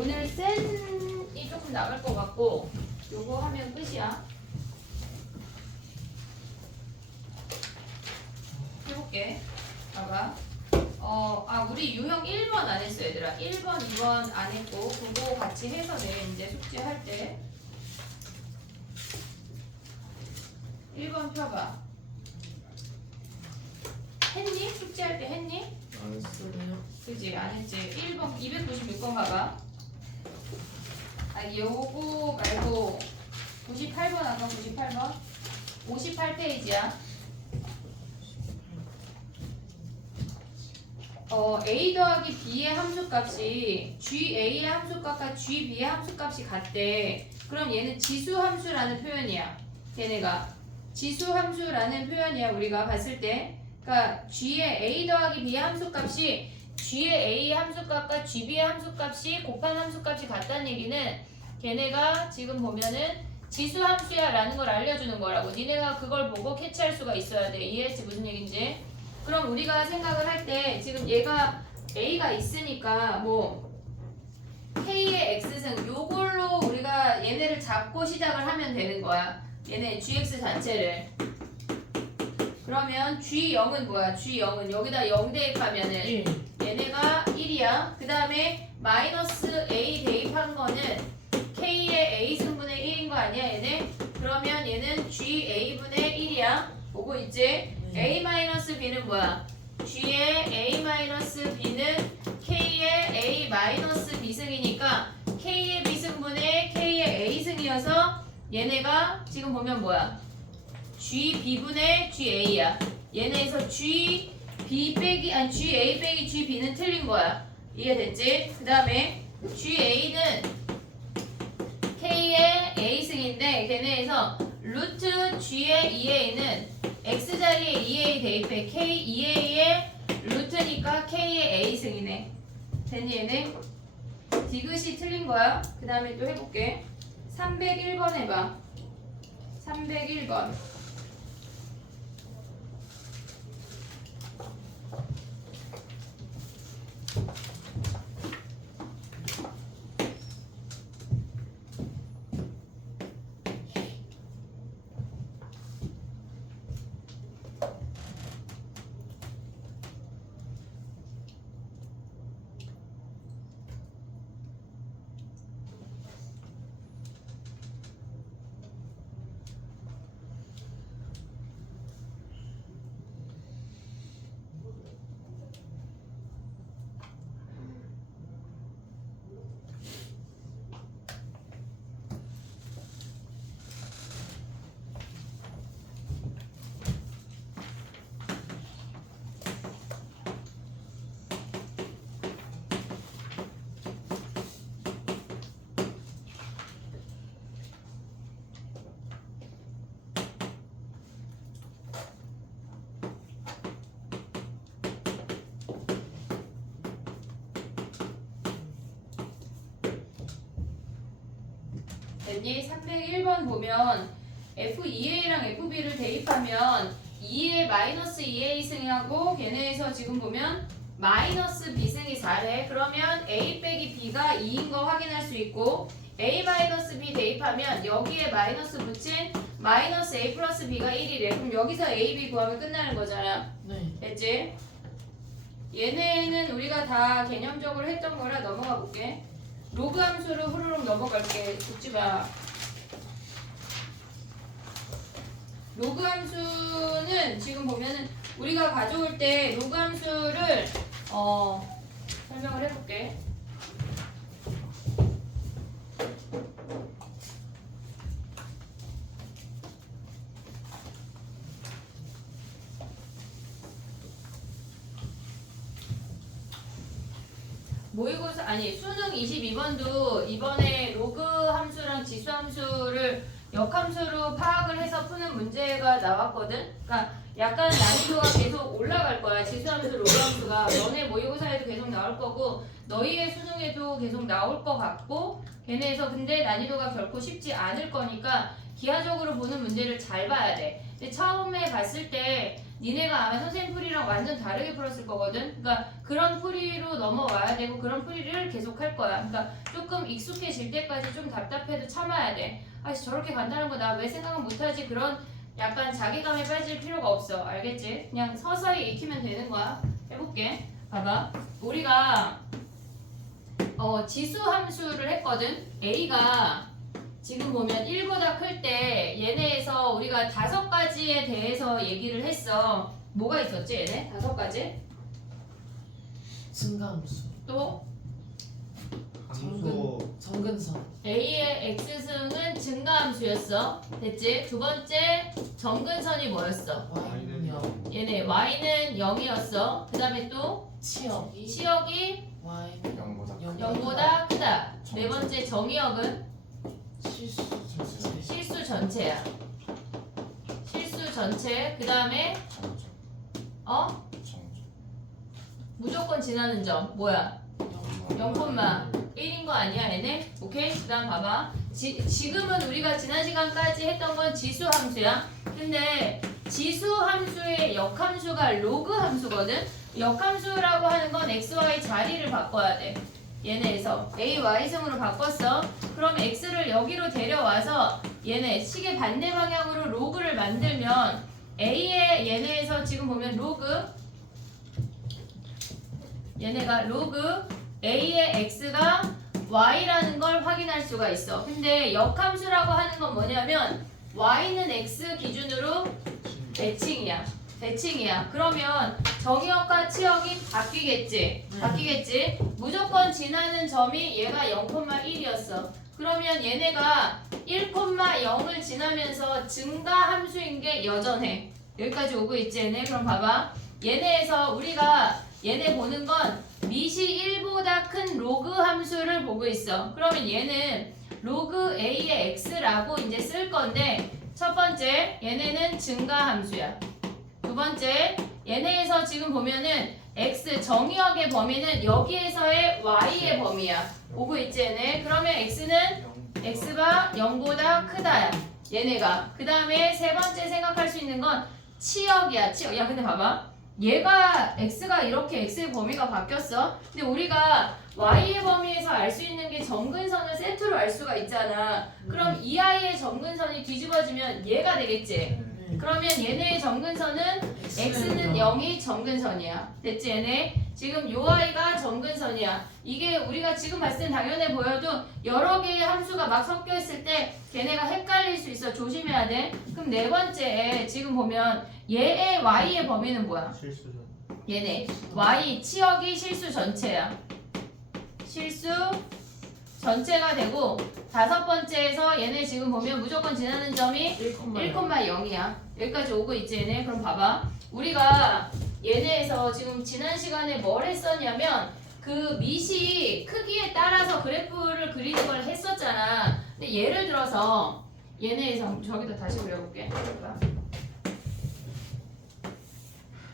오늘 센이 조금 나갈 것 같고 요거 하면 끝이야. 해볼게. 봐봐. 우리 유형 1번 안 했어, 얘들아. 1번, 2번 안 했고, 그거 같이 해서 내 이제 숙제할 때. 1번 펴봐. 했니? 숙제할 때 했니? 안 했어요. 그지? 안 했지? 1번, 296번 봐봐. 요거 말고, 98번 아까 98번? 58페이지야. a 더하기 b의 함수값이 GA의 함수값과 GB의 함수값이 같대. 그럼 얘는 지수함수라는 표현이야. 걔네가 지수함수라는 표현이야. 우리가 봤을 때. 그러니까 G의 a 더하기 b의 함수값이 G의 a 함수값과 GB의 함수값이 곱한 함수값이 같다는 얘기는 걔네가 지금 보면은 지수함수야 라는 걸 알려주는 거라고. 니네가 그걸 보고 캐치할 수가 있어야 돼. 이해했지? 무슨 얘기인지? 그럼 우리가 생각을 할 때 지금 얘가 A가 있으니까 뭐 K의 X승 요걸로 우리가 얘네를 잡고 시작을 하면 되는 거야. 얘네 GX 자체를. 그러면 G0은 뭐야? G0은 여기다 0 대입하면은 1. 얘네가 1이야. 그 다음에 마이너스 A 대입한 거는 K의 A승분의 1인 거 아니야 얘네? 그러면 얘는 GA분의 1이야. 보고 있지? A-B는 뭐야? G의 A-B는 K의 A-B승이니까 K의 B승분의 K의 A승이어서 얘네가 지금 보면 뭐야? GB분의 GA야. 얘네에서 GA 빼기 GB는 틀린 거야. 이해됐지? 그 다음에 GA는 K의 A승인데 걔네에서 루트 G의 2A는 X자리에 2A 대입해. K 2A의 루트니까 K의 A승이네. 됐니 얘네? 디귿이 틀린 거야. 그 다음에 또 해볼게. 301번 해봐. 301번. 됐니? 301번 보면 F2A랑 FB를 대입하면 2의 마이너스 2A승하고 걔네에서 지금 보면 마이너스 B승이 4래. 그러면 A 빼기 B가 2인 거 확인할 수 있고 A 마이너스 B 대입하면 여기에 마이너스 붙인 마이너스 A 플러스 B가 1이래. 그럼 여기서 A, B 구하면 끝나는 거잖아. 네. 됐지? 얘네는 우리가 다 개념적으로 했던 거라 넘어가 볼게. 로그 함수로 후루룩 넘어갈게. 죽지 마. 로그 함수는 지금 보면은 우리가 가져올 때 로그 함수를 설명을 해볼게. 모의고사 수능 22번도 이번에 로그 함수랑 지수 함수를 역함수로 파악을 해서 푸는 문제가 나왔거든. 그러니까 약간 난이도가 계속 올라갈 거야. 지수함수, 로그함수가 너네 모의고사에도 계속 나올 거고 너희의 수능에도 계속 나올 것 같고 걔네에서 근데 난이도가 결코 쉽지 않을 거니까 기하적으로 보는 문제를 잘 봐야 돼. 근데 처음에 봤을 때 니네가 아마 선생님 풀이랑 완전 다르게 풀었을 거거든. 그러니까 그런 풀이로 넘어와야 되고 그런 풀이를 계속 할 거야. 그러니까 조금 익숙해질 때까지 좀 답답해도 참아야 돼. 아, 저렇게 간다는 거 나 왜 생각은 못하지? 그런 약간 자괴감에 빠질 필요가 없어. 알겠지? 그냥 서서히 익히면 되는 거야. 해볼게. 봐봐. 우리가 지수 함수를 했거든. A가 지금 보면 1보다 클 때 얘네에서 우리가 5가지에 대해서 얘기를 했어. 뭐가 있었지 얘네? 5가지? 증가함수. 또 정근선. A의 x승은 증가함수였어. 됐지? 두 번째 정근선이 뭐였어? Y는 0. 얘네 y는 0이었어. 그 다음에 또 치역이 치역이 Y는 0보다 크다. 네 번째 정의역은 실수 전체. 실수 전체야. 실수 전체. 그 다음에 무조건 지나는 점 뭐야? 0,1인 거 아니야 얘네? 오케이? 그 다음 봐봐. 지금은 우리가 지난 시간까지 했던 건 지수 함수야. 근데 지수 함수의 역함수가 로그 함수거든? 역함수라고 하는 건 x, y 자리를 바꿔야 돼. 얘네에서 a, y승으로 바꿨어. 그럼 x를 여기로 데려와서 얘네 시계 반대 방향으로 로그를 만들면 a의 얘네에서 지금 보면 로그 얘네가 로그 a의 x가 y라는 걸 확인할 수가 있어. 근데 역함수라고 하는 건 뭐냐면 y는 x 기준으로 대칭이야. 대칭이야. 그러면 정의역과 치역이 바뀌겠지. 바뀌겠지. 무조건 지나는 점이 얘가 0,1이었어. 그러면 얘네가 1,0을 지나면서 증가함수인 게 여전해. 여기까지 오고 있지 얘네? 그럼 봐봐. 얘네에서 우리가 얘네 보는 건 밑이 1보다 큰 로그 함수를 보고 있어. 그러면 얘는 로그 a의 x라고 이제 쓸 건데 첫 번째 얘네는 증가함수야. 두 번째 얘네에서 지금 보면은 x 정의역의 범위는 여기에서의 y의 범위야. 오고 있지 얘네? 그러면 x는 x가 0보다 크다야. 얘네가. 그 다음에 세 번째 생각할 수 있는 건 치역이야. 치역. 야 근데 봐봐. 얘가 x가 이렇게 x의 범위가 바뀌었어. 근데 우리가 y의 범위에서 알 수 있는 게 정근선을 세트로 알 수가 있잖아. 그럼 이 아이의 정근선이 뒤집어지면 얘가 되겠지. 그러면 얘네의 정근선은 x는 0이 정근선이야. 됐지 얘네? 지금 요 아이가 정근선이야. 이게 우리가 지금 봤을 땐 당연해 보여도 여러 개의 함수가 막 섞여 있을 때 걔네가 헷갈릴 수 있어. 조심해야 돼. 그럼 네 번째에 지금 보면 얘의 y의 범위는 뭐야? 실수전. 얘네 y 치역이 실수 전체야. 실수 전체가 되고 다섯 번째에서 얘네 지금 보면 무조건 지나는 점이 1,0이야. 여기까지 오고 있지 얘네? 그럼 봐봐. 우리가 얘네에서 지금 지난 시간에 뭘 했었냐면 그 밑이 크기에 따라서 그래프를 그리는 걸 했었잖아. 근데 예를 들어서 얘네에서 저기다 다시 그려볼게.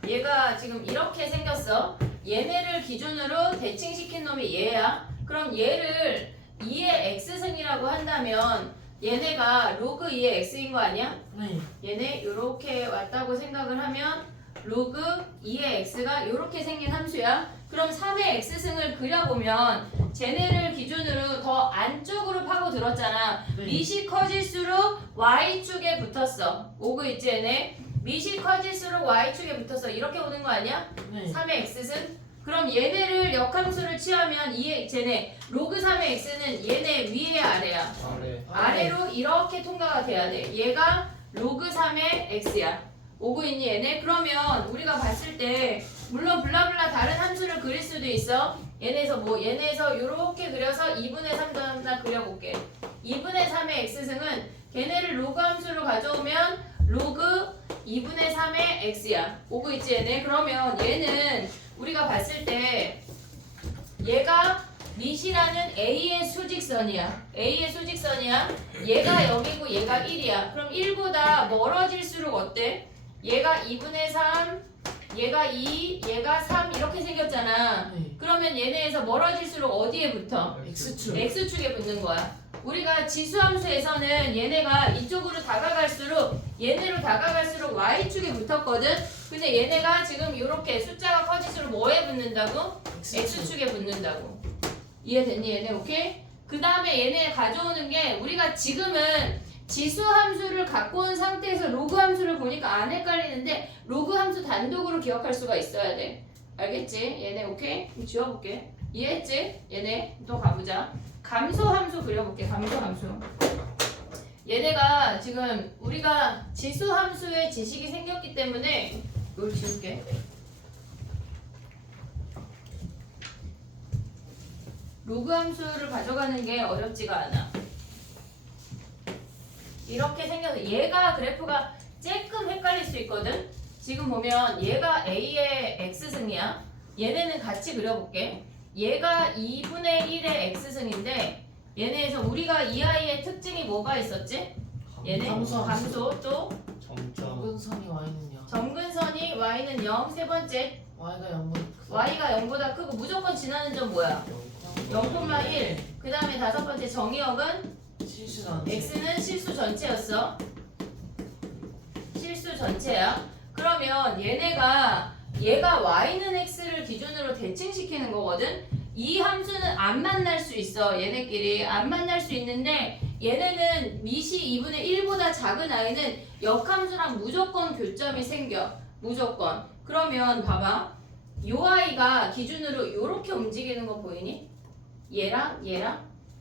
얘가 지금 이렇게 생겼어. 얘네를 기준으로 대칭시킨 놈이 얘야. 그럼 얘를 2의 x승이라고 한다면 얘네가 로그 2의 x인 거 아니야? 네. 얘네 요렇게 왔다고 생각을 하면 로그 2의 x가 요렇게 생긴 함수야. 그럼 3의 x승을 그려보면 쟤네를 기준으로 더 안쪽으로 파고들었잖아. 네. 밑이 커질수록 y축에 붙었어. 오고 있지 얘네? 밑이 커질수록 y축에 붙었어. 이렇게 오는 거 아니야? 네. 3의 x승? 그럼 얘네를 역함수를 취하면 쟤네 로그 3의 x는 얘네 위에 아래야. 아래로 이렇게 통과가 돼야 돼. 얘가 로그 3의 x야. 오고 있니 얘네? 그러면 우리가 봤을 때 물론 블라블라 다른 함수를 그릴 수도 있어. 얘네에서 요렇게 그려서 2분의 3도 하나 그려볼게. 2분의 3의 x승은 걔네를 로그 함수로 가져오면 로그 2분의 3의 x야. 오고 있지 얘네? 그러면 얘는 우리가 봤을 때 얘가 밑이라는 A의 수직선이야. A의 수직선이야. 얘가 0이고 얘가 1이야. 그럼 1보다 멀어질수록 어때? 얘가 2분의 3, 얘가 2, 얘가 3 이렇게 생겼잖아. 네. 그러면 얘네에서 멀어질수록 어디에 붙어? X축. X축에 붙는 거야. 우리가 지수함수에서는 얘네가 이쪽으로 다가갈수록 얘네로 다가갈수록 Y축에 붙었거든. 근데 얘네가 지금 이렇게 숫자가 커질수록 뭐에 붙는다고? X축에 붙는다고. 이해됐니 얘네? 오케이? 그 다음에 얘네 가져오는 게 우리가 지금은 지수 함수를 갖고 온 상태에서 로그 함수를 보니까 안 헷갈리는데 로그 함수 단독으로 기억할 수가 있어야 돼. 알겠지? 얘네 오케이? 그럼 지워볼게. 이해했지? 얘네 또 가보자. 감소 함수 그려볼게. 감소 함수. 얘네가 지금 우리가 지수 함수의 지식이 생겼기 때문에 이걸 지울게. 로그 함수를 가져가는 게 어렵지가 않아. 이렇게 생겨서 얘가 그래프가 조금 헷갈릴 수 있거든. 지금 보면 얘가 A의 X승이야. 얘네는 같이 그려볼게. 얘가 2분의 1의 X승인데 얘네에서 우리가 이 아이의 특징이 뭐가 있었지? 얘네 감소. 감소 또 점점 정근선이 Y는요. 점근선이 Y는 0. 세 번째 Y가 0보다 Y가 0보다 크고 무조건 지나는 점 뭐야? 0,1. 그 다음에 다섯 번째 정의역은 실수가 안 돼. X는 실수 전체였어. 실수 전체야. 그러면 얘가 Y는 X를 기준으로 대칭시키는 거거든. 이 함수는 안 만날 수 있어. 얘네끼리 안 만날 수 있는데 얘네는 밑이 2분의 1보다 작은 I는 역함수랑 무조건 교점이 생겨. 무조건. 그러면 봐봐. 요 I가 기준으로 요렇게 움직이는 거 보이니? 얘랑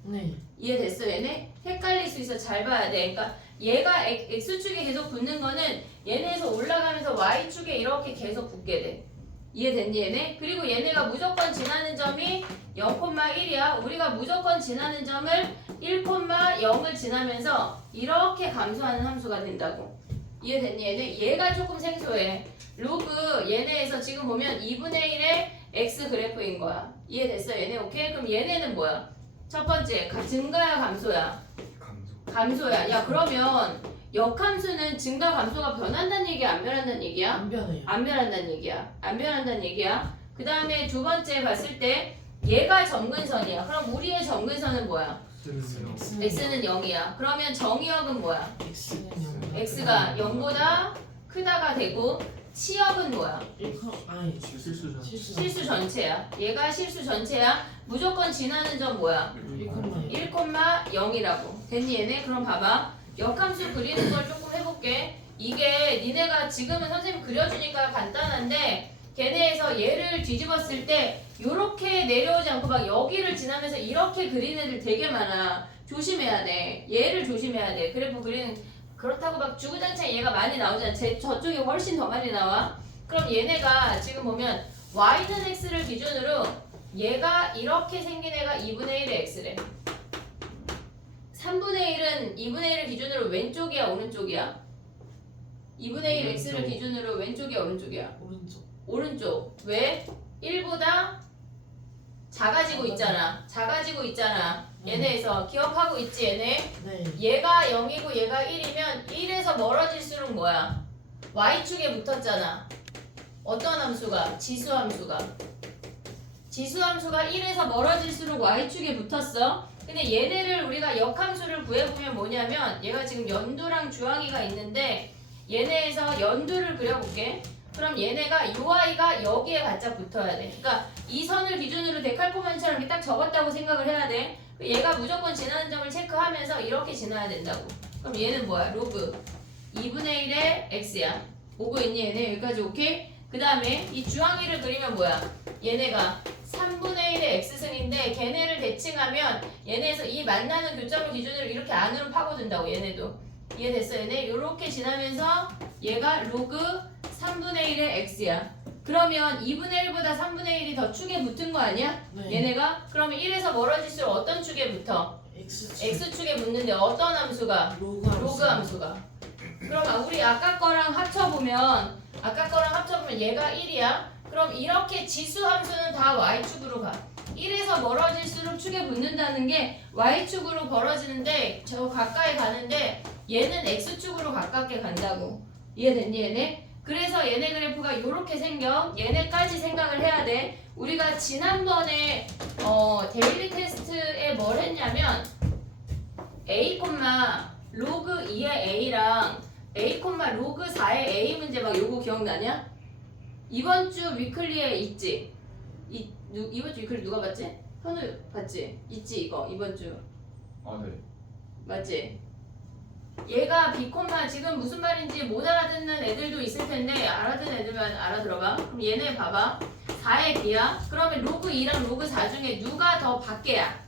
네. 이해됐어? 얘네 헷갈릴 수 있어. 잘 봐야 돼. 그러니까 얘가 X축에 계속 붙는 거는 얘네에서 올라가면서 Y축에 이렇게 계속 붙게 돼. 이해됐니 얘네? 그리고 얘네가 무조건 지나는 점이 0,1이야. 우리가 무조건 지나는 점을 1,0을 지나면서 이렇게 감소하는 함수가 된다고. 이해됐니 얘네? 얘가 조금 생소해. 로그 얘네에서 지금 보면 2분의 1의 X 그래프인 거야. 이해됐어 얘네? 오케이? 그럼 얘네는 뭐야? 첫 번째 증가야 감소야? 감소야. 야 그러면 역함수는 증가 감소가 변한다는 얘기야 안 변한다는 얘기야? 안 변해요. 안 변한다는 얘기야. 안 변한다는 얘기야. 그 다음에 두 번째 봤을 때 얘가 점근선이야. 그럼 우리의 점근선은 뭐야? X는 0이야. 그러면 정의역은 뭐야? X는 0. X가 0보다 크다가 되고 치역은 뭐야? 1, 아니 실수죠. 실수 전체야. 얘가 실수 전체야. 무조건 지나는 점 뭐야? 1,1. 1,0이라고. 됐니 얘네? 그럼 봐봐. 역함수 그리는 걸 조금 해볼게. 이게 니네가 지금은 선생님 그려주니까 간단한데 걔네에서 얘를 뒤집었을 때 요렇게 내려오지 않고 막 여기를 지나면서 이렇게 그리는 애들 되게 많아. 조심해야 돼. 얘를 조심해야 돼. 그래프 그리는 그렇다고 막 주구장창 얘가 많이 나오잖아. 저쪽이 훨씬 더 많이 나와. 그럼 얘네가 지금 보면 Y는 X를 기준으로 얘가 이렇게 생긴 애가 2분의 1의 X래. 3분의 1은 2분의 1을 기준으로 왼쪽이야 오른쪽이야? 2분의 1 X를 기준으로 왼쪽이야 오른쪽이야? 오른쪽. 오른쪽. 왜? 1보다 작아지고 있잖아. 작아지고 있잖아. 얘네에서 기억하고 있지 얘네? 네. 얘가 0이고 얘가 1이면 1에서 멀어질수록 뭐야? Y축에 붙었잖아. 어떤 함수가? 지수함수가. 지수함수가 1에서 멀어질수록 Y축에 붙었어. 근데 얘네를 우리가 역함수를 구해보면 뭐냐면 얘가 지금 연두랑 주황이가 있는데 얘네에서 연두를 그려볼게. 그럼 얘네가 요 I가 여기에 바짝 붙어야 돼. 그러니까 이 선을 기준으로 데칼코마니처럼 이렇게 딱 적었다고 생각을 해야 돼. 얘가 무조건 지나는 점을 체크하면서 이렇게 지나야 된다고. 그럼 얘는 뭐야? 로그 2분의 1의 X야. 오고 있니 얘네? 여기까지 오케이? 그 다음에 이 주황이를 그리면 뭐야? 얘네가 3분의 1의 X승인데 걔네를 대칭하면 얘네에서 이 만나는 교점을 기준으로 이렇게 안으로 파고든다고 얘네도. 이해됐어 얘네? 요렇게 지나면서 얘가 로그 3분의 1의 X야. 그러면 2분의 1보다 3분의 1이 더 축에 붙은 거 아니야? 네. 얘네가? 그러면 1에서 멀어질수록 어떤 축에 붙어? X축. X축에 붙는데 어떤 함수가? 로그 함수. 로그 함수가. 그럼 우리 아까 거랑 합쳐보면 얘가 1이야. 그럼 이렇게 지수 함수는 다 Y축으로 가. 1에서 멀어질수록 축에 붙는다는 게 Y축으로 벌어지는데 저 가까이 가는데 얘는 X축으로 가깝게 간다고. 이해됐니 얘네? 그래서 얘네 그래프가 이렇게 생겨. 얘네까지 생각을 해야 돼. 우리가 지난번에 데일리 테스트에 뭘 했냐면 A, 로그 2의 A랑 A, 로그 4의 A 문제 막 요거 기억나냐? 이번 주 위클리에 있지? 이번 주 위클리 누가 봤지? 현우 봤지? 있지 이거 이번 주 아, 네. 맞지? 얘가 비콤마 지금 무슨 말인지 못 알아듣는 애들도 있을 텐데 알아듣는 애들만 알아들어봐. 그럼 얘네 봐봐. 4의 b야. 그러면 로그 2랑 로그 4 중에 누가 더 밖에야?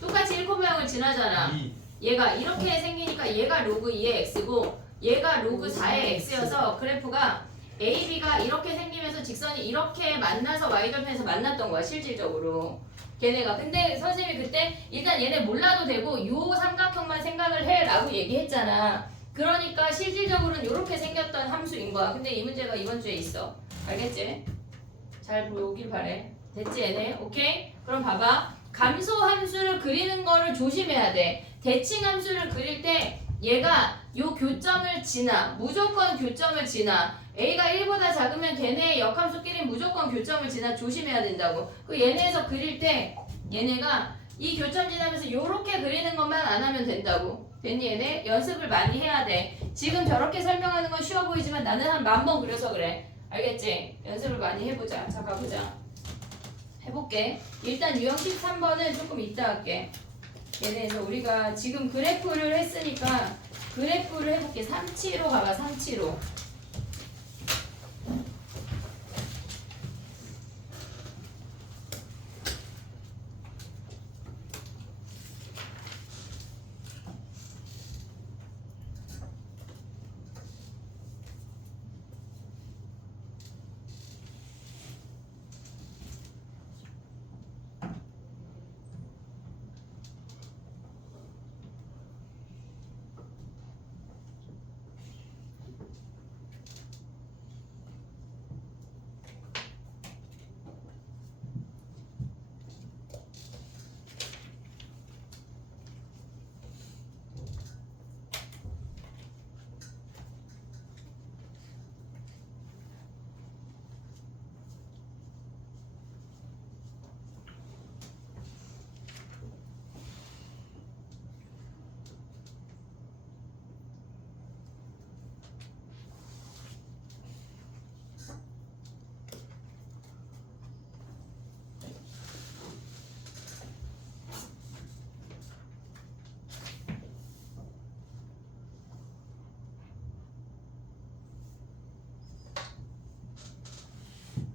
똑같이 1,0을 지나잖아. 2. 얘가 이렇게 생기니까 얘가 로그 2의 x고 얘가 로그 4의 x여서 그래프가 A, B가 이렇게 생기면서 직선이 이렇게 만나서 y절편에서 만났던 거야 실질적으로 걔네가. 근데 선생님이 그때 일단 얘네 몰라도 되고 요 삼각형만 생각을 해라고 얘기했잖아. 그러니까 실질적으로는 이렇게 생겼던 함수인 거야. 근데 이 문제가 이번 주에 있어. 알겠지? 잘 보길 바래. 됐지 얘네? 오케이? 그럼 봐봐. 감소 함수를 그리는 거를 조심해야 돼. 대칭 함수를 그릴 때 얘가 요 교점을 지나 무조건 교점을 지나 A가 1보다 작으면 걔네의 역함수끼리 무조건 교점을 지나 조심해야 된다고. 그 얘네에서 그릴 때 얘네가 이 교점 지나면서 요렇게 그리는 것만 안 하면 된다고. 됐니 얘네? 연습을 많이 해야 돼. 지금 저렇게 설명하는 건 쉬워 보이지만 나는 한 10,000번 그려서 그래. 알겠지? 연습을 많이 해보자. 자 가보자. 해볼게. 일단 유형 13번은 조금 이따 할게. 얘네에서 우리가 지금 그래프를 했으니까 그래프를 해볼게. 3치로 가봐. 3치로.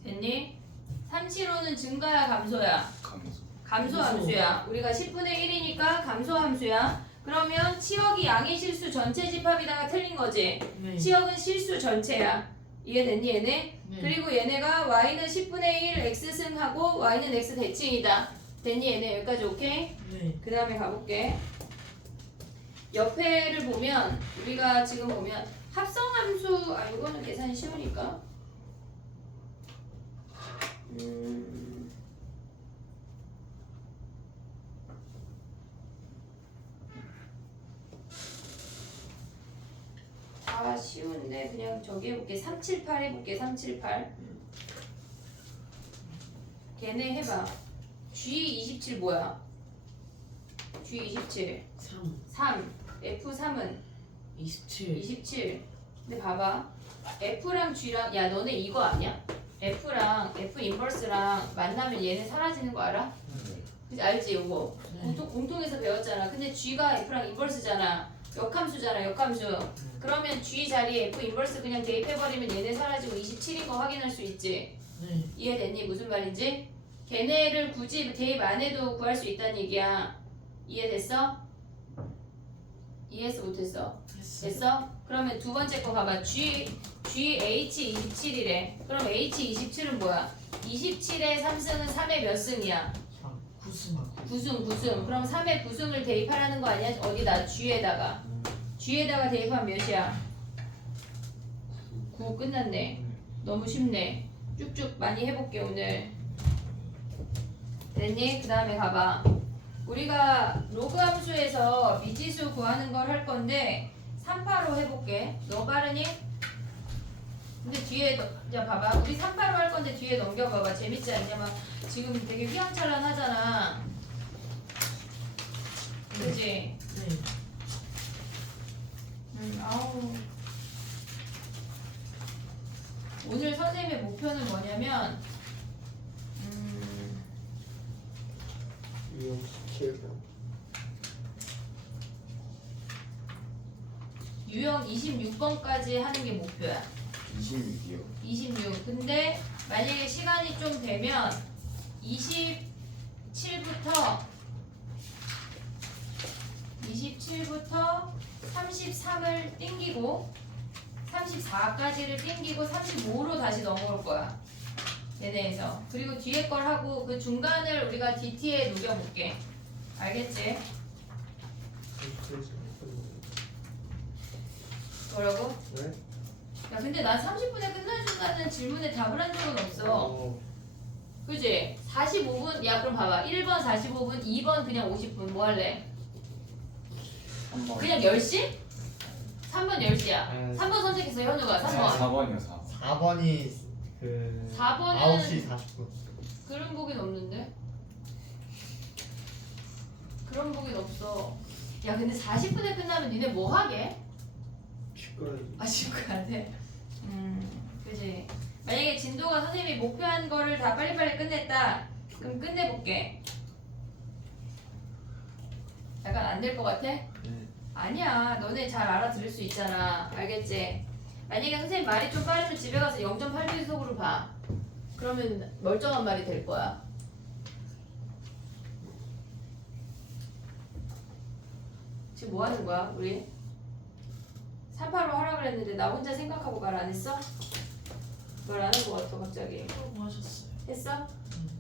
됐니? 3치로는 증가야 감소야? 감소. 감소 함수야. 우리가 10분의 1이니까 감소 함수야. 그러면 치역이 양의 실수 전체 집합이다가 틀린 거지. 네. 치역은 실수 전체야. 이해됐니 얘네? 네. 그리고 얘네가 y는 10분의 1 x승하고 y는 x 대칭이다. 됐니 얘네? 여기까지 오케이? 네. 그 다음에 가볼게. 옆에를 보면 우리가 지금 보면 합성함수 이거는 계산이 쉬우니까 다 쉬운데 그냥 저기 해볼게. 378 해볼게. 378 걔네 해봐. G27 뭐야? G27 3 3 F3은 27 27. 근데 봐봐. F랑 G랑 야 너네 이거 아니야? F랑 F 인버스랑 만나면 얘는 사라지는 거 알아? 네. 그치, 알지 이거? 네. 공통에서 배웠잖아. 근데 G가 F랑 인버스잖아. 역함수잖아 역함수. 그러면 G 자리에 F 인버스 그냥 대입해버리면 얘네 사라지고 27인 거 확인할 수 있지. 네. 이해됐니? 무슨 말인지? 걔네를 굳이 대입 안 해도 구할 수 있다는 얘기야. 이해됐어? 이해했어 못했어? 했어요. 됐어? 그러면 두 번째 거 봐봐. GH27이래. 그럼 H27은 뭐야? 27의 3승은 3의 몇 승이야? 9승하고 9승. 그럼 3의 9승을 대입하라는 거 아니야? 어디다? G에다가. G에다가 대입하면 몇이야? 9 끝났네. 너무 쉽네. 쭉쭉 많이 해볼게 오늘. 됐니? 그 다음에 가봐. 우리가 로그 함수에서 미지수 구하는 걸 할 건데 385 해볼게. 너무 빠르니? 근데 뒤에 야 봐봐. 우리 385 할 건데 뒤에 넘겨봐봐. 재밌지 않냐? 막 지금 되게 휘황찬란하잖아. 그치? 네. 아우. 오늘 선생님의 목표 목표는 뭐냐면 유형 17번. 유형 26번까지 하는 게 목표야. 26이요. 26. 근데 만약에 시간이 좀 되면 27부터 33을 땡기고 34까지를 땡기고 35로 다시 넘어올 거야. 얘네에서. 그리고 뒤에 걸 하고 그 중간을 우리가 DT에 녹여볼게. 알겠지? 뭐라고? 네? 야 근데 난 30분에 끝나준다는 질문에 답을 한 적은 없어. 그지? 45분? 야 그럼 봐봐. 1번 45분, 2번 그냥 50분. 뭐 할래? 3번. 그냥 10시? 3번 10시야. 네. 3번 선택했어 현우가 3번. 4번이요, 4. 4번이 그 4번은 9시 40분. 그런 보긴 없는데? 그런 보긴 없어. 야 근데 40분에 끝나면 니네 뭐 하게? 치과를 아 지금 가야 돼? 그지. 만약에 진도가 선생님이 목표한 거를 다 빨리빨리 끝냈다. 그럼 끝내볼게. 약간 안 될 것 같아? 네. 아니야. 너네 잘 알아들을 수 있잖아. 알겠지? 만약에 선생님 말이 좀 빠르면 집에 가서 0.8배속으로 봐. 그러면 멀쩡한 말이 될 거야. 지금 뭐 하는 거야, 우리? 385 하라 그랬는데 나 혼자 생각하고 말 안 했어? 말 안 한 거 같아, 갑자기. 뭐 하셨어요? 했어?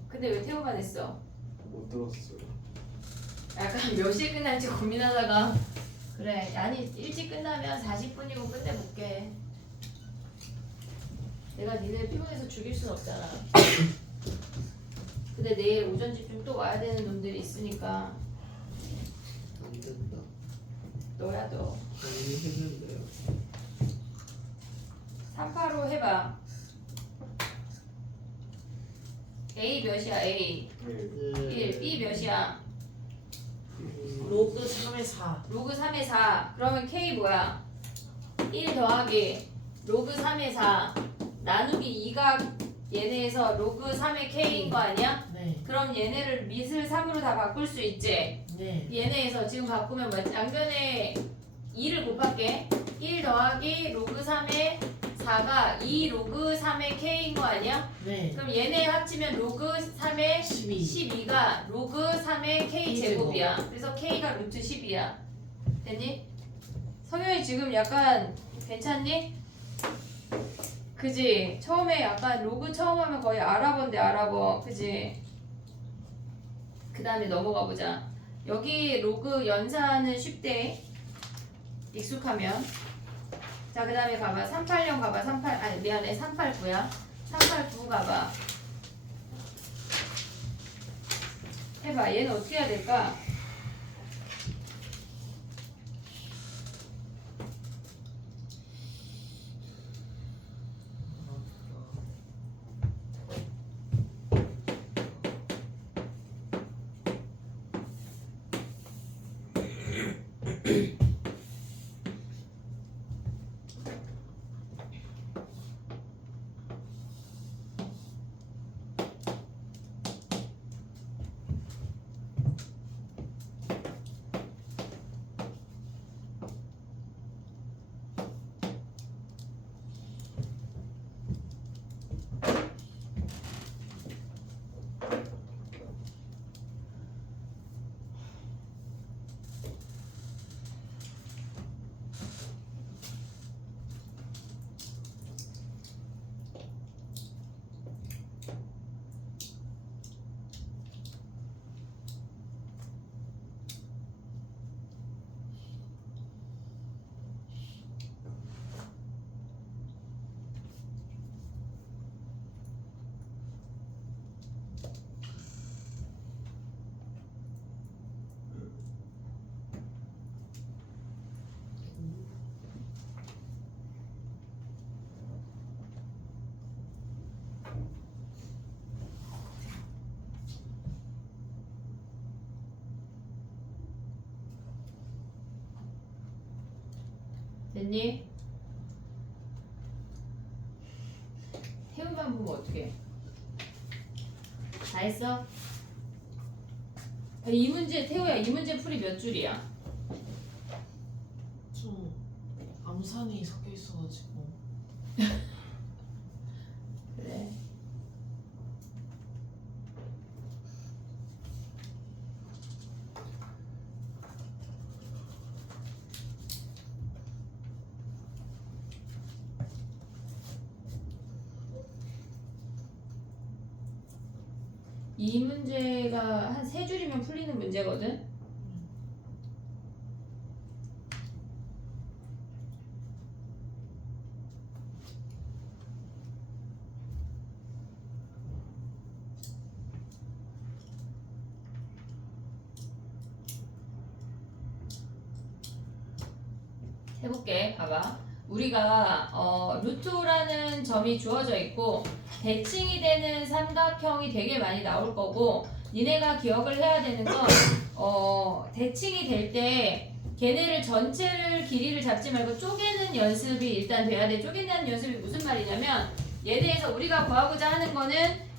근데 왜 태호만 했어? 못 들었어요. 약간 몇 시에 끝날지 고민하다가 그래 아니 일찍 끝나면 40분이고 끝내볼게. 내가 니네 피곤해서 죽일 순 없잖아. 근데 내일 오전 집중 또 와야 되는 놈들이 있으니까 안 된다. 너야 너. 아니 했는데요. 385 해봐. A 몇이야 A? 네. 1. B 몇이야? 로그 3의 4. 로그 3의 4. 그러면 K 뭐야? 1 더하기 로그 3의 4 나누기 2가 얘네에서 로그 3의 K인 거 아니야? 네. 그럼 얘네를 밑을 3으로 다 바꿀 수 있지? 네. 얘네에서 지금 바꾸면 뭐지? 양변에 2를 곱할게. 1 더하기 로그 3의 4가 2 로그 3의 K인 거 아니야? 네. 그럼 얘네 합치면 로그 3의 12. 12가 로그 3의 K 제곱이야. 그래서 K가 루트 10이야. 됐니? 성현이 지금 약간 괜찮니? 그지? 처음에 약간 로그 처음 하면 거의 알아본데 알아보. 그지? 그 다음에 넘어가 보자. 여기 로그 연산은 쉽대. 익숙하면. 자, 그 다음에 가봐. 380 가봐. 389야. 389 가봐. 해봐. 얘는 어떻게 해야 될까? 됐니? 태우만 X만 보면 어떡해? 다 했어? 이 문제 태호야 이 문제 풀이 몇 줄이야? 좀 암산이 섞여 있어가지고. 그래. 이 문제가 한 세 줄이면 풀리는 문제거든. 해볼게. 봐봐. 우리가 루트라는 점이 주어져 있고 대칭이 되는 삼각형이 되게 많이 나올 거고 니네가 기억을 해야 되는 건 대칭이 될 때 걔네를 전체를 길이를 잡지 말고 쪼개는 연습이 일단 돼야 돼. 쪼개는 연습이 무슨 말이냐면 얘네에서 우리가 구하고자 하는 거는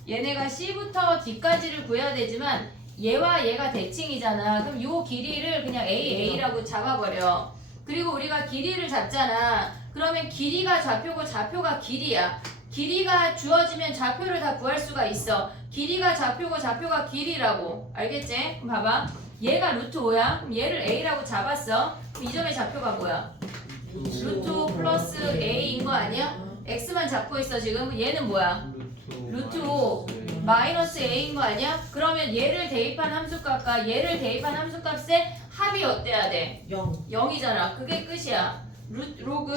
얘네가 C부터 D까지를 구해야 되지만 얘와 얘가 대칭이잖아. 그럼 요 길이를 그냥 A라고 잡아버려. 그리고 우리가 길이를 잡잖아. 그러면 길이가 좌표고 좌표가 길이야. 길이가 주어지면 좌표를 다 구할 수가 있어. 길이가 좌표고 좌표가 길이라고. 알겠지? 그럼 봐봐. 얘가 루트 5야. 그럼 얘를 A라고 잡았어. 그럼 이 점의 좌표가 뭐야? 루트 5 플러스 A인 거 아니야? X만 잡고 있어 지금. 얘는 뭐야? 루트 5 마이너스 A인 거 아니야? 그러면 얘를 대입한 함수값과 얘를 대입한 함수값의 합이 어때야 돼? 0. 0이잖아. 그게 끝이야. 로그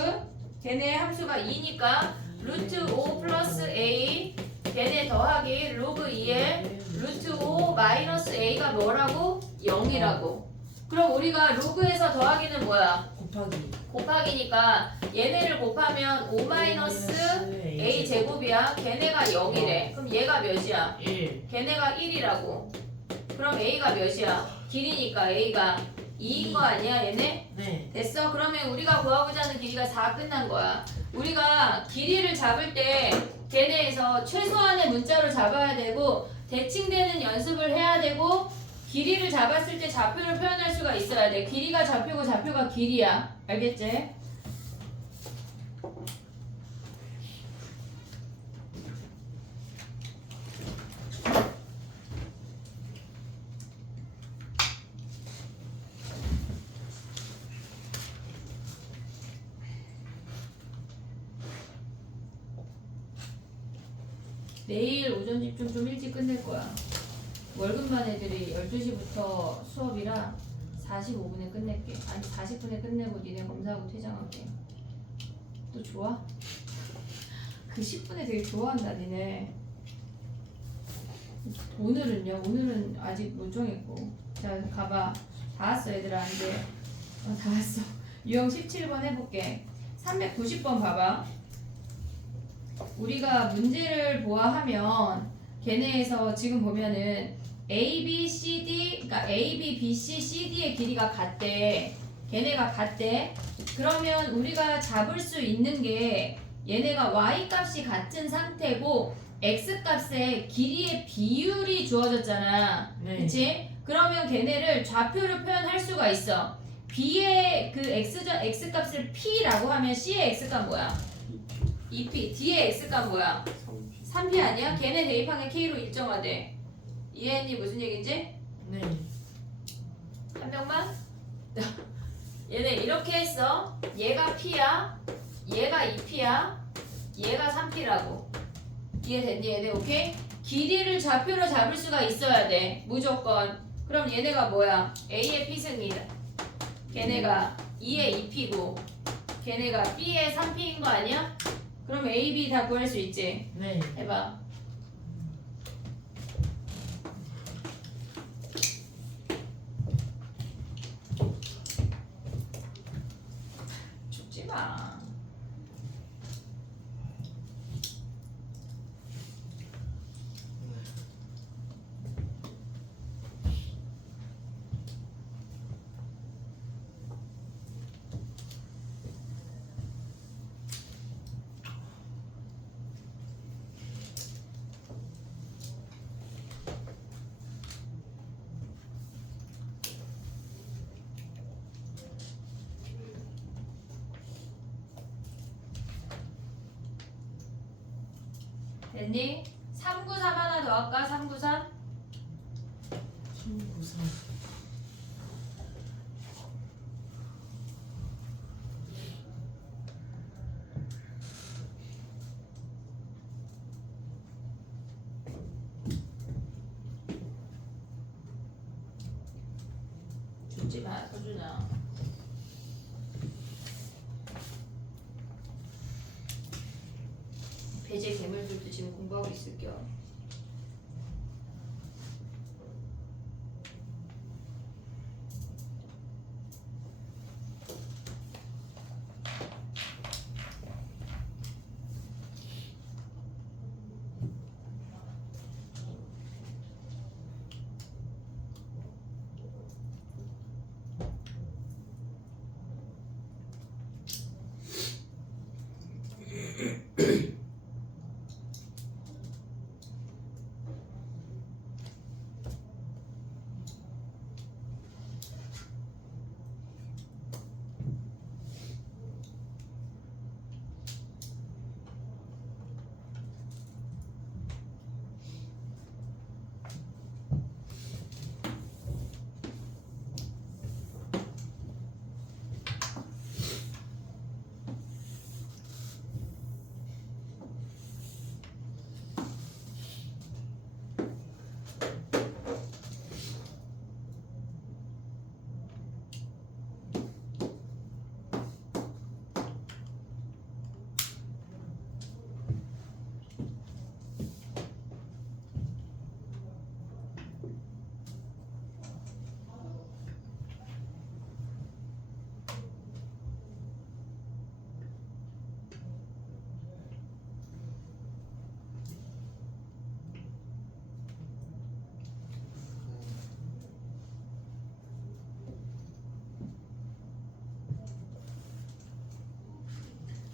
걔네 함수가 2니까 루트 5 플러스 A 걔네 더하기 로그 2에 루트 5 마이너스 A가 뭐라고? 0이라고. 그럼 우리가 로그에서 더하기는 뭐야? 곱하기. 곱하기니까 얘네를 곱하면 5 마이너스 A 제곱이야. 걔네가 0이래. 그럼 얘가 몇이야? 1. 걔네가 1이라고. 그럼 A가 몇이야? 길이니까 A가 2인 거 아니야 얘네? 네. 됐어? 그러면 우리가 구하고자 하는 길이가 4 끝난 거야. 우리가 길이를 잡을 때 걔네에서 최소한의 문자로 잡아야 되고 대칭되는 연습을 해야 되고 길이를 잡았을 때 좌표를 표현할 수가 있어야 돼. 길이가 좌표고 좌표가 길이야. 알겠지? 내일 오전 집중 좀 일찍 끝낼 거야. 월급만 애들이 12시부터 수업이라 45분에 끝낼게. 아니 40분에 끝내고 니네 검사하고 퇴장할게. 또 좋아? 그 10분에 되게 좋아한다 니네. 오늘은요? 오늘은 아직 못 정했고. 자 가봐. 다 왔어 얘들아 이제. 다 왔어. 유형 17번 해볼게. 390번 봐봐. 우리가 문제를 보아하면 걔네에서 지금 보면은 A, B, C, D 그러니까 A, B, B, C, C, D의 길이가 같대. 걔네가 같대. 그러면 우리가 잡을 수 있는 게 얘네가 Y 값이 같은 상태고 X 값의 길이의 비율이 주어졌잖아. 네. 그치? 그러면 걔네를 좌표를 표현할 수가 있어. B의 그 X 값을 P라고 하면 C의 X값 뭐야? 2P. D의 X값 뭐야? 3P 아니야? 걔네 대입한 게 K로 일정하대. 이해했니? 무슨 얘긴지? 네. 한 명만? 얘네 이렇게 했어. 얘가 P야. 얘가 2P야. 얘가 3P라고. 이해됐니 얘네? 오케이? 길이를 좌표로 잡을 수가 있어야 돼. 무조건. 그럼 얘네가 뭐야? A의 P승이다. 걔네가 2의 2P고 걔네가 B의 3P인 거 아니야? 그럼 A, B 다 구할 수 있지? 네. 해봐. 죽지 마. 됐니? 393 하나 더 할까? 393? 393. 주지 마, 서준아. 배제 괴물들도 지금 공부하고 있을게요.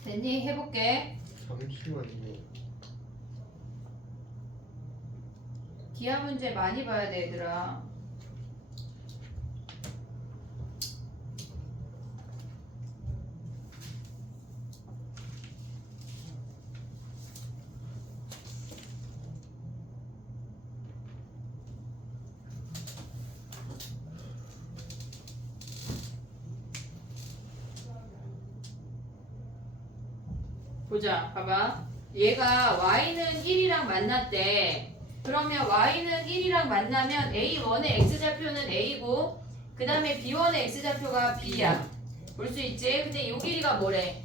됐니? 해볼게. 잠시만요. 기하 문제 많이 봐야 돼, 얘들아. 보자, 봐봐. 얘가 y는 1이랑 만났대. 그러면 y는 1이랑 만나면 a1의 x좌표는 a고 그 다음에 b1의 x좌표가 b야. 볼 수 있지? 근데 요 길이가 뭐래?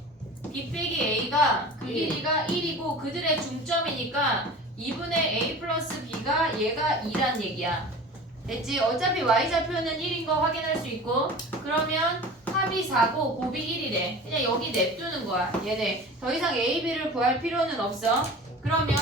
b 빼기 a가 그 길이가 1이고 그들의 중점이니까 2분의 a 플러스 b가 얘가 2란 얘기야. 됐지? 어차피 y좌표는 1인 거 확인할 수 있고 그러면 합이 4고 곱이 1이래. 그냥 여기 냅두는 거야. 얘네. 더 이상 a, b를 구할 필요는 없어. 그러면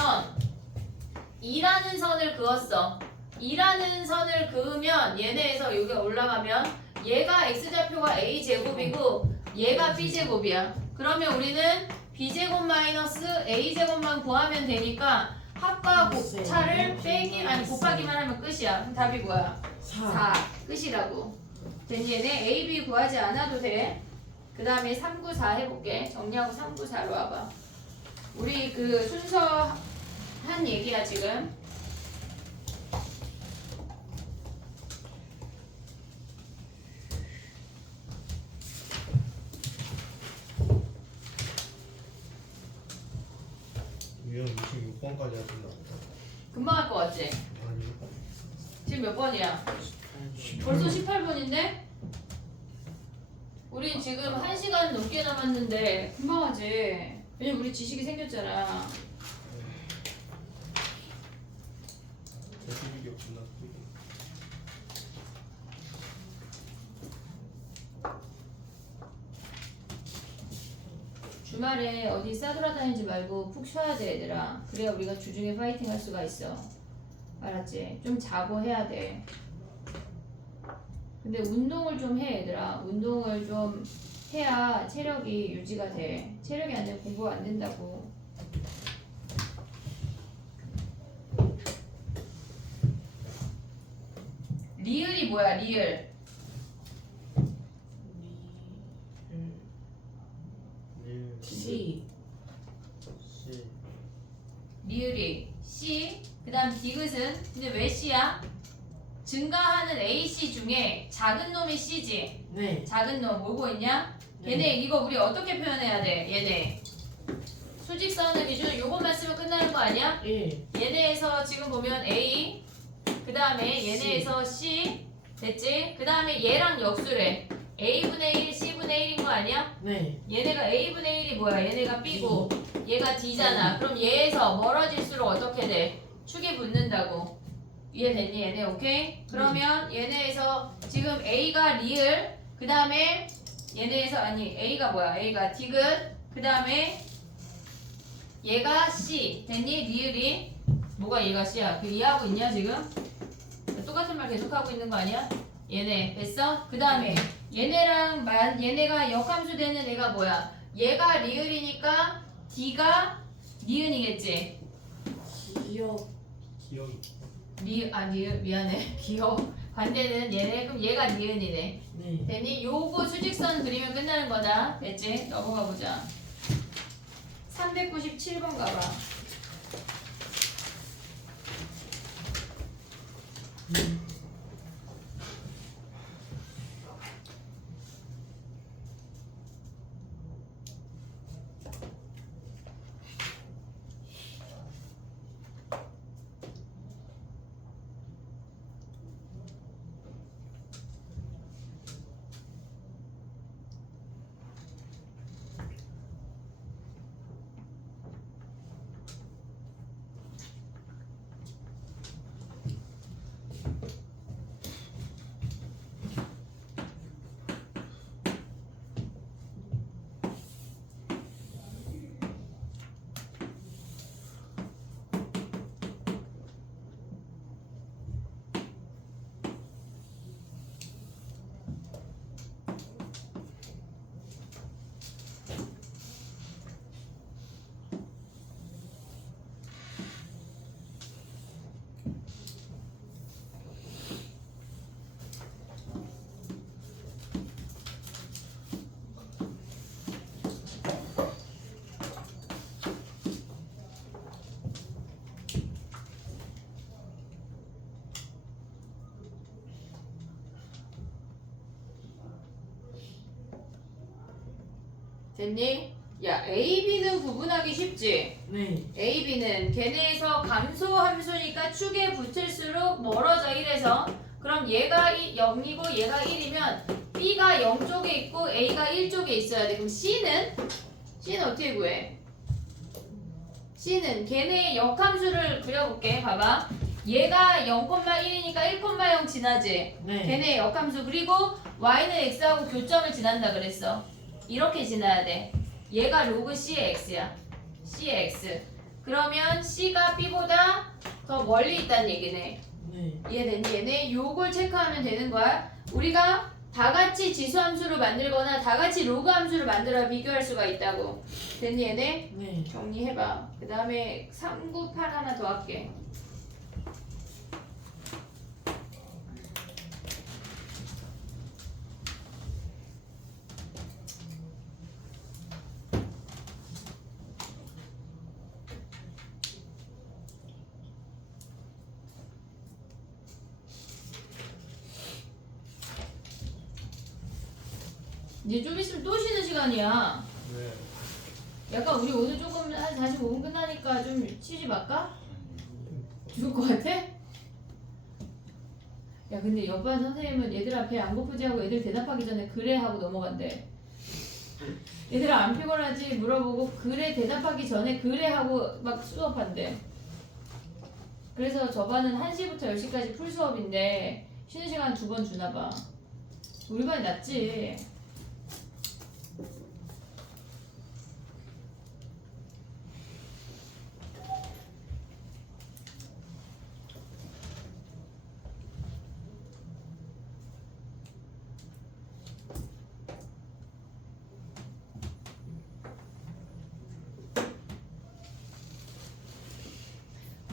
2라는 선을 그었어. 2라는 선을 그으면 얘네에서 여기 올라가면 얘가 x좌표가 a제곱이고 얘가 b제곱이야. 그러면 우리는 b제곱 마이너스 a제곱만 구하면 되니까 합과 차를 빼기 아니 곱하기만 하면 끝이야. 그럼 답이 뭐야? 4. 끝이라고. 됐니? 얘네 a, b 구하지 않아도 돼. 그 다음에 3, 9, 4 해볼게. 정리하고 3, 9, 4로 와봐. 우리 그 순서 한 얘기야 지금. 유형 26번까지 하신다 보다. 금방 할 것 같지? 아니요. 지금 몇 번이야? 벌써 18분인데? 우린 지금 1시간 넘게 남았는데 금방 하지. 왜냐면 우리 지식이 생겼잖아. 대수비기 없나? 주말에 어디 싸돌아다니지 말고 푹 쉬어야 돼 얘들아. 그래야 우리가 주중에 파이팅 할 수가 있어. 알았지? 좀 자고 해야 돼. 근데 운동을 좀 해 얘들아. 운동을 좀 해야 체력이 유지가 돼. 체력이 안 되면 공부가 안 된다고. 리을이 뭐야 리을? C. C. 리을이 근데 왜 C야? 증가하는 AC 중에 작은 놈이 C지. 네. 작은 놈 뭐고 있냐? 네. 얘네 이거 우리 어떻게 표현해야 돼? 얘네 수직선을 기준 요것만 쓰면 끝나는 거 아니야? 1. 얘네에서 지금 보면 A 그 다음에 얘네에서 C 됐지? 그 다음에 얘랑 역수래. A분의 1, C분의 1인 거 아니야? 네. 얘네가 A분의 1이 뭐야? 얘네가 B고 얘가 D잖아. 그럼 얘에서 멀어질수록 어떻게 돼? 축이 붙는다고. 이해됐니 얘네? 오케이? 그러면 얘네에서 지금 A가 리을 그 다음에 얘네에서 아니 A가 뭐야? A가 디귿 그 다음에 얘가 C 됐니? 리을이 뭐가 얘가 C야? 그 이해하고 있냐 지금? 똑같은 말 계속하고 있는 거 아니야? 얘네 됐어? 그 다음에 얘네가 역함수 되는 애가 뭐야? 얘가 리을이니까 D가 니은이겠지? 기억. 기억이 니은 미안해 기억 반대는 얘네 그럼 얘가 니은이네 네. 됐니? 요거 수직선 그리면 끝나는 거다 됐지? 넘어가 보자 397번 가봐 됐니? 야 A, B는 구분하기 쉽지? 네. A, B는 걔네에서 감소 함수니까 축에 붙을수록 멀어져 1에서 그럼 얘가 0이고 얘가 1이면 B가 0쪽에 있고 A가 1쪽에 있어야 돼. 그럼 C는 어떻게 구해? C는 걔네의 역함수를 그려볼게. 봐봐. 얘가 0,1이니까 1,0 지나지. 네. 걔네의 역함수 그리고 Y는 X하고 교점을 지난다 그랬어. 이렇게 지나야 돼. 얘가 로그 C의 X야. C의 X. 그러면 C가 B보다 더 멀리 있다는 얘기네. 네. 이해됐니? 얘네 요걸 체크하면 되는 거야. 우리가 다 같이 지수함수로 만들거나 다 같이 로그 함수를 만들어 비교할 수가 있다고. 됐니 얘네? 네. 정리해봐. 그 다음에 398 하나 더 할게. 이제 좀 있으면 또 쉬는 시간이야. 네. 약간 우리 오늘 조금 한 45분 끝나니까 좀 쉬지 말까? 죽을 것 같아? 야 근데 옆반 선생님은 얘들아 배 안 고프지 하고 애들 대답하기 전에 그래 하고 넘어간대. 얘들아 안 피곤하지 물어보고 그래 대답하기 전에 그래 하고 막 수업한대. 그래서 저반은 1시부터 10시까지 풀 수업인데 쉬는 시간 2번 주나봐. 우리 반이 낫지.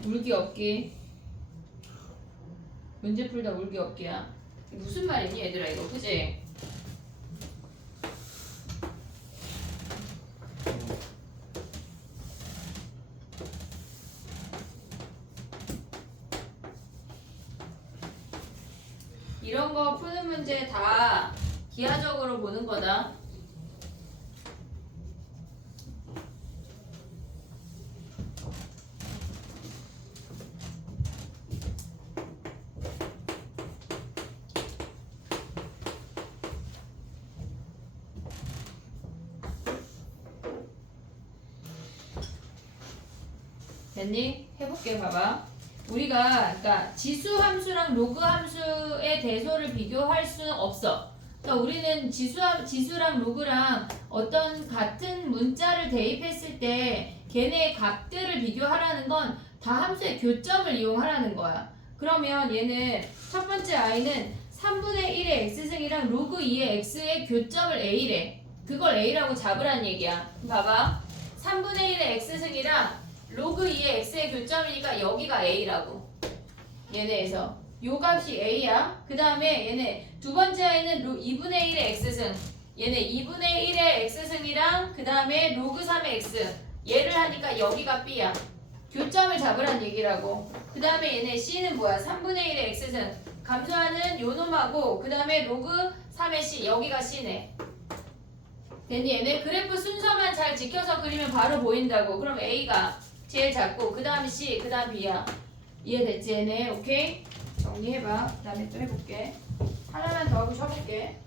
울기 없기. 문제 풀다 울기 없기야. 무슨 말이니 얘들아 이거 그지? 문제 다 기하적으로 보는 거다. 됐니? 해볼게. 봐봐. 우리가 그러니까 지수 함수랑 로그 함수의 대소를 비교할 수는 없어. 그러니까 우리는 지수랑 로그랑 어떤 같은 문자를 대입했을 때 걔네의 값들을 비교하라는 건 다 함수의 교점을 이용하라는 거야. 그러면 얘는 첫 번째 i는 3분의 1의 x승이랑 로그 2의 x의 교점을 a래. 그걸 a라고 잡으란 얘기야. 봐봐. 3분의 1의 x승이랑 로그 2의 x의 교점이니까 여기가 a라고. 얘네에서 요 값이 a야. 그 다음에 얘네 두 번째 i는 2분의 1의 x승. 얘네 2분의 1의 x승이랑 그 다음에 로그 3의 x. 얘를 하니까 여기가 b야. 교점을 잡으란 얘기라고. 그 다음에 얘네 c는 뭐야? 3분의 1의 x승. 감소하는 요 놈하고 그 다음에 로그 3의 c. 여기가 c네. 됐니? 얘네 그래프 순서만 잘 지켜서 그리면 바로 보인다고. 그럼 a가 제일 작고 그 다음에 C, 그 다음 B야. 이해됐지 얘네? 오케이? 정리해봐. 그 다음에 또 해볼게. 하나만 더 하고 쉬어볼게.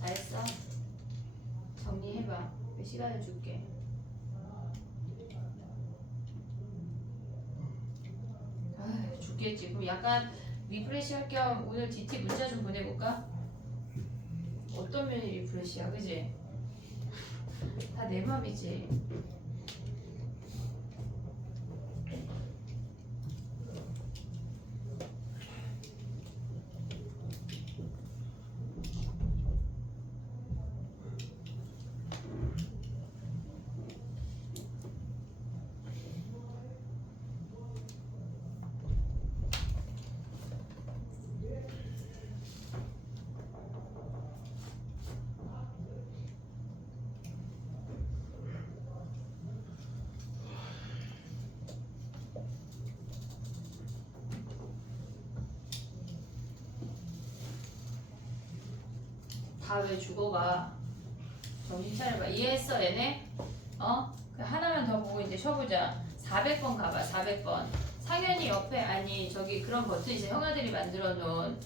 다 했어? 정리해봐. 시간을 줄게. 아, 죽겠지. 그럼 약간 리프레시 할 겸 오늘 DT 문자 좀 보내볼까? 어떤 면이 리프레시야, 그지? 다 내 맘이지. 다 왜 죽어가? 정신 차려봐. 이해했어 얘네? 하나만 더 보고 이제 쉬어보자. 400번 가봐. 400번. 상현이 옆에 아니 저기 그런 버튼 있어. 형아들이 만들어 놓은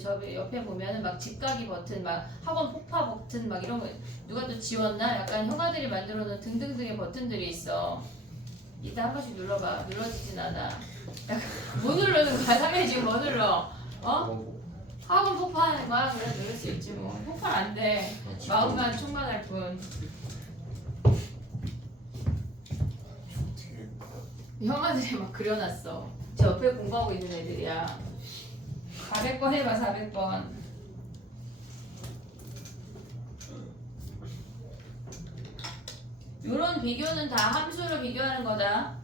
저 옆에 보면은 막 집가기 버튼, 막 학원 폭파 버튼, 막 이런 거 누가 또 지웠나? 약간 형아들이 만들어 놓은 등등등의 버튼들이 있어. 이따 한 번씩 눌러봐. 눌러지진 않아. 약간 뭐 누르는 거야? 상현이 지금 뭐 눌러? 학원 폭파하는 거야? 그래 누를 수 있지 뭐. 폭발 안 돼. 마음만 충만할 뿐. 형아들이 막 그려놨어. 저 옆에 공부하고 있는 애들이야. 400번 해봐. 400번. 요런 비교는 다 함수로 비교하는 거다.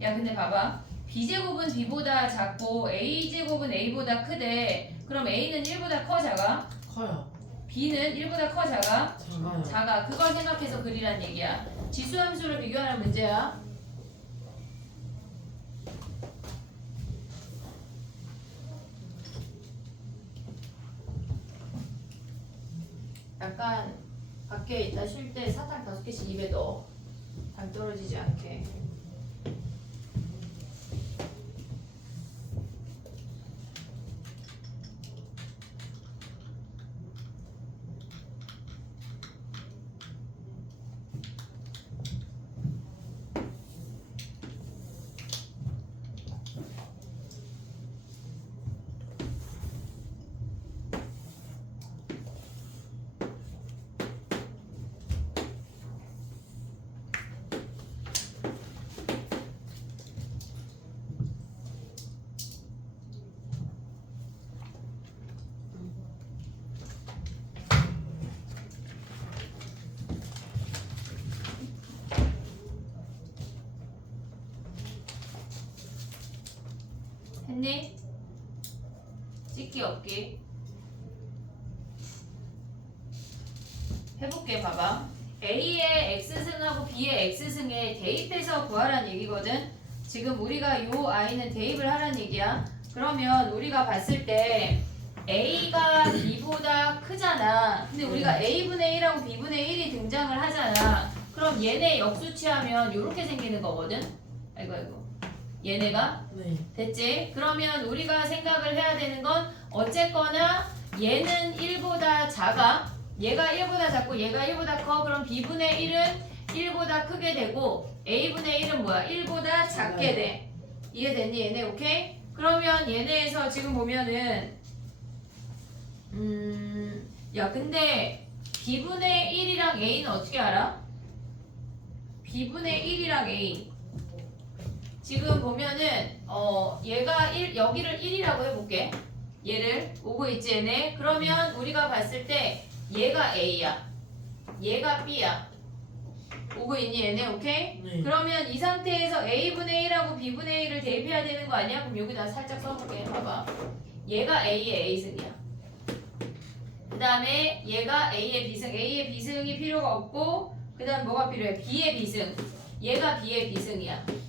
야 근데 봐봐. b제곱은 b보다 작고 a제곱은 a보다 크대. 그럼 a는 1보다 커 작아? 커요. b는 1보다 커 작아? 작아요. 작아. 그걸 생각해서 그리란 얘기야. 지수함수를 비교하는 문제야. 약간 밖에 있다 쉴 때 사탕 5개씩 입에 넣어. 당 떨어지지 않게. 있기 없기? 해볼게. 봐봐. A의 X승하고 B의 X승에 대입해서 구하라는 얘기거든. 지금 우리가 요 I는 대입을 하라는 얘기야. 그러면 우리가 봤을 때 A가 B보다 크잖아. 근데 우리가 A분의 1하고 B분의 1이 등장을 하잖아. 그럼 얘네 역수치하면 요렇게 생기는 거거든. 아이고 얘네가 네. 됐지? 그러면 우리가 생각을 해야 되는 건 어쨌거나 얘는 1보다 작아. 얘가 1보다 작고 얘가 1보다 커. 그럼 B분의 1은 1보다 크게 되고 A분의 1은 뭐야? 1보다 작게 돼. 이해됐니 얘네? 오케이? 그러면 얘네에서 지금 보면은 야 근데 B분의 1이랑 A는 어떻게 알아? B분의 1이랑 A 지금 보면은 얘가 1 여기를 1이라고 해볼게. 얘를 오고 있지 얘네. 그러면 우리가 봤을 때 얘가 A야. 얘가 B야. 오고 있니 얘네? 오케이? 네. 그러면 이 상태에서 A분의 1하고 B분의 1을 대입해야 되는 거 아니야? 그럼 여기다 살짝 써볼게. 봐봐. 얘가 A의 A승이야. 그 다음에 얘가 A의 B승. A의 B승이 필요가 없고 그 다음 뭐가 필요해? B의 B승. 얘가 B의 B승이야.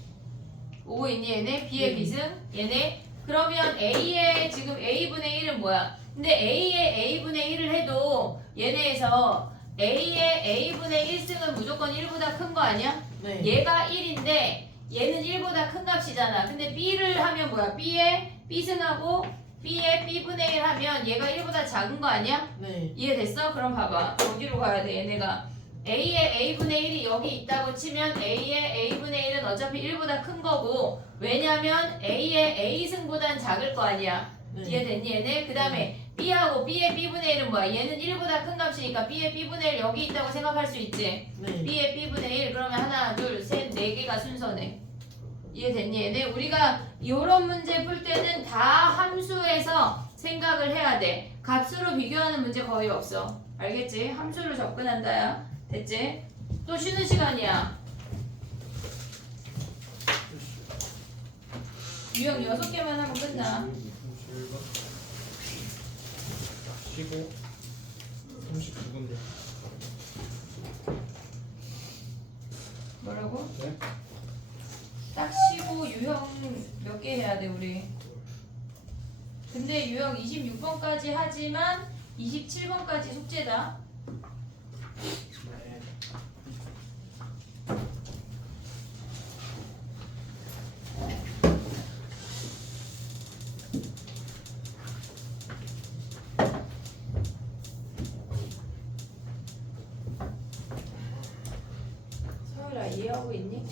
오고 있니 얘네? B의 네. B승. 얘네. 그러면 A의 지금 A분의 1은 뭐야? 근데 A의 A분의 1을 해도 얘네에서 A의 A분의 1승은 무조건 1보다 큰 거 아니야? 네. 얘가 1인데 얘는 1보다 큰 값이잖아. 근데 B를 하면 뭐야? B의 B승하고 B의 B분의 1 하면 얘가 1보다 작은 거 아니야? 네. 이해됐어? 그럼 봐봐. 어디로 가야 돼? 얘네가 A의 A분의 1이 여기 있다고 치면 A의 A분의 1은 어차피 1보다 큰 거고 왜냐면 A의 A승보단 작을 거 아니야. 네. 이해됐니 얘네? 그 다음에 B하고 B의 B분의 1은 뭐야? 얘는 1보다 큰 값이니까 B의 B분의 1 여기 있다고 생각할 수 있지. 네. B의 B분의 1 그러면 하나 둘 셋 네 개가 순서네. 이해됐니 얘네? 우리가 이런 문제 풀 때는 다 함수에서 생각을 해야 돼. 값으로 비교하는 문제 거의 없어. 알겠지? 함수로 접근한다야. 됐지? 또 쉬는 시간이야. 유형 6개만 하면 끝나. 15 39분요. 뭐라고? 네? 딱 15 유형 몇 개 해야 돼 우리? 근데 유형 26번까지 하지만 27번까지 숙제다. 네. 서율아 이해하고 있니?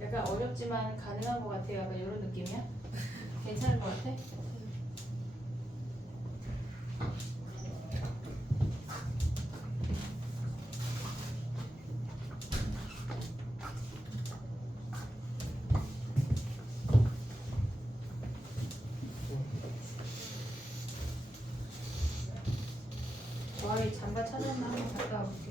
약간 어렵지만 가능한 것 같아. 약간 이런 느낌이야? 괜찮은 것 같아? 저 아이 잠바 찾았나 한번 갔다 와볼게.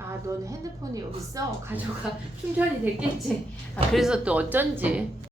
아, 넌 핸드폰이 여기 있어? 가져가. 충전이 됐겠지? 아, 그래서 또 어쩐지.